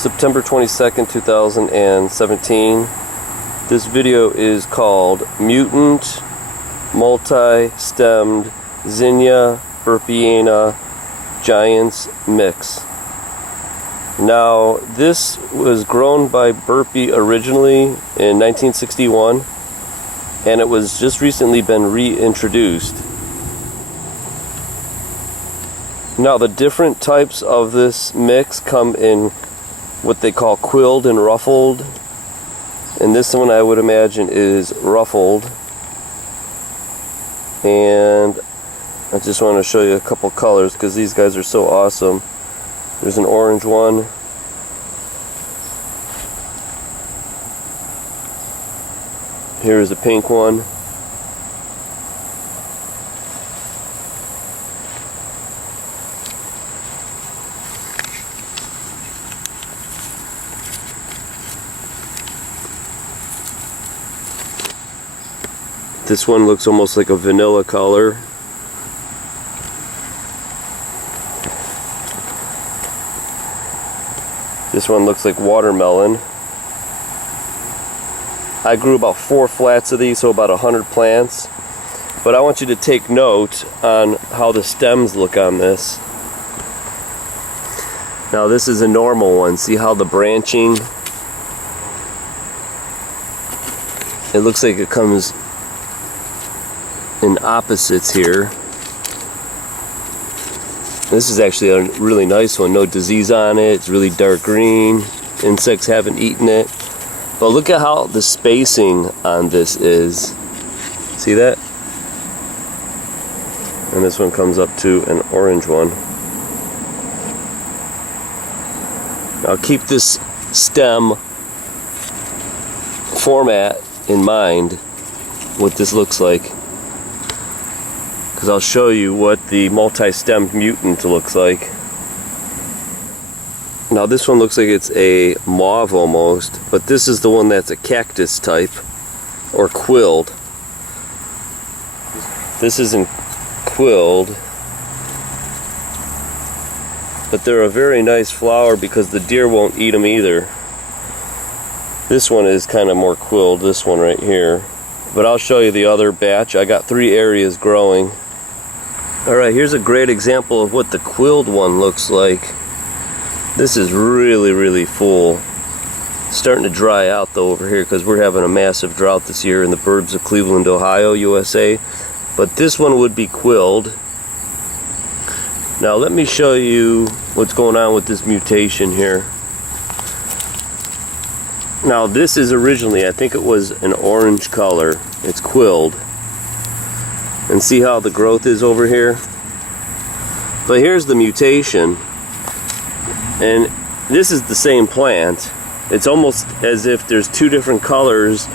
September 22nd, 2017. This video is called Mutant Multi-Stemmed Zinnia Burpeeana Giants Mix. Now, this was grown by Burpee originally in 1961, and it was just recently been reintroduced. Now, the different types of this mix come in what they call quilled and ruffled, and this one I would imagine is ruffled. And I just want to show you a couple colors because these guys are so awesome. There's an orange one. Here's a pink one. This one looks almost like a vanilla color. This one looks like watermelon. I grew about 4 flats of these, so about 100 plants. But I want you to take note on how the stems look on this. Now, this is a normal one. See how the branching, it looks like it comes in opposites here. This is actually a really nice one, no disease on it. It's really dark green. Insects haven't eaten it. But look at how the spacing on this is. See that? And this one comes up to an orange one. Now keep this stem format in mind, what this looks like, because I'll show you what the multi-stemmed mutant looks like. Now this one looks like it's a mauve almost, but this is the one that's a cactus type, or quilled. This isn't quilled, but they're a very nice flower because the deer won't eat them either. This one is kind of more quilled, this one right here. But I'll show you the other batch. I got 3 areas growing. Alright, here's a great example of what the quilled one looks like. This is really full. It's starting to dry out though over here because we're having a massive drought this year in the burbs of Cleveland, Ohio, USA. But this one would be quilled. Now let me show you what's going on with this mutation here. Now this is originally, I think it was an orange color. It's quilled. And see how the growth is over here? But here's the mutation. And this is the same plant. It's almost as if there's 2 different colors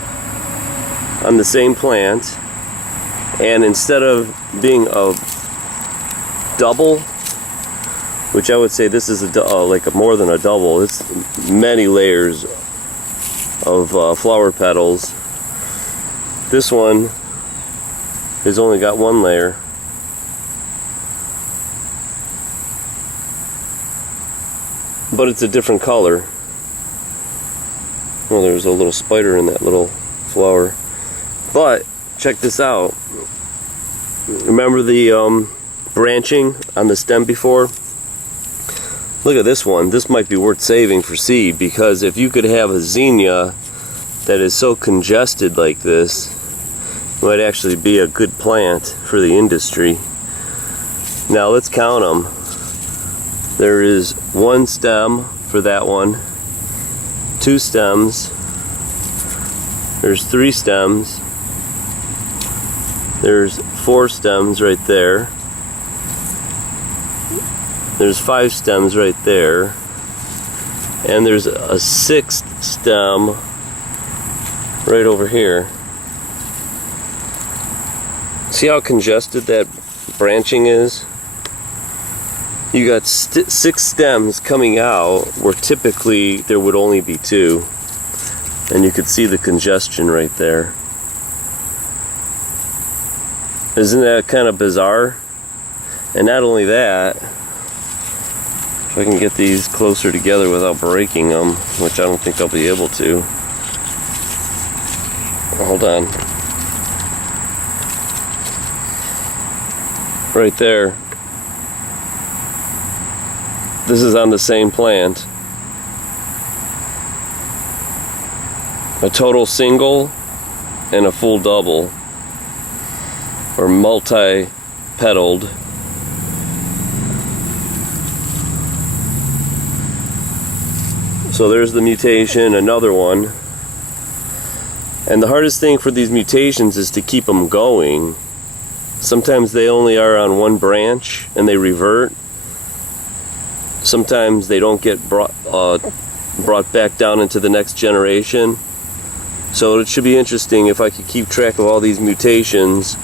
on the same plant. And instead of being a double, which I would say this is more than a double, it's many layers of flower petals. This one has only got 1 layer. But it's a different color. Well, there's a little spider in that little flower. But check this out. Remember the branching on the stem before? Look at this one. This might be worth saving for seed, because if you could have a zinnia that is so congested like this, it might actually be a good plant for the industry. Now let's count them. There is 1 stem for that one, 2 stems, there's 3 stems, there's 4 stems right there, there's 5 stems right there, and there's a 6th stem right over here. See how congested that branching is? You got 6 stems coming out where typically there would only be 2. And you could see the congestion right there. Isn't that kind of bizarre? And not only that, If I can get these closer together without breaking them, which I don't think I'll be able to. Hold on. Right there. This is on the same plant. A total single and a full double, or multi-petaled. So there's the mutation, another one. And the hardest thing for these mutations is to keep them going. Sometimes they only are on one branch and they revert. Sometimes they don't get brought back down into the next generation. So it should be interesting if I could keep track of all these mutations.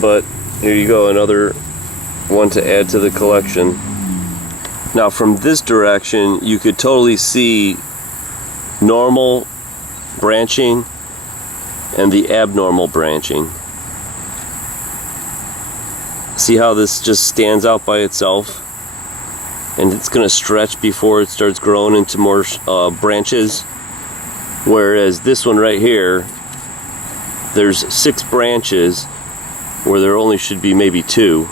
But here you go, another one to add to the collection. Now from this direction you could totally see normal branching and the abnormal branching. See how this just stands out by itself? And it's going to stretch before it starts growing into more branches. Whereas this one right here, there's 6 branches where there only should be maybe 2.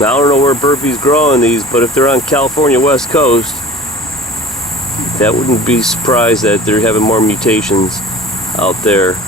Now, I don't know where Burpee's growing these, but if they're on California West Coast, that wouldn't be surprised that they're having more mutations out there.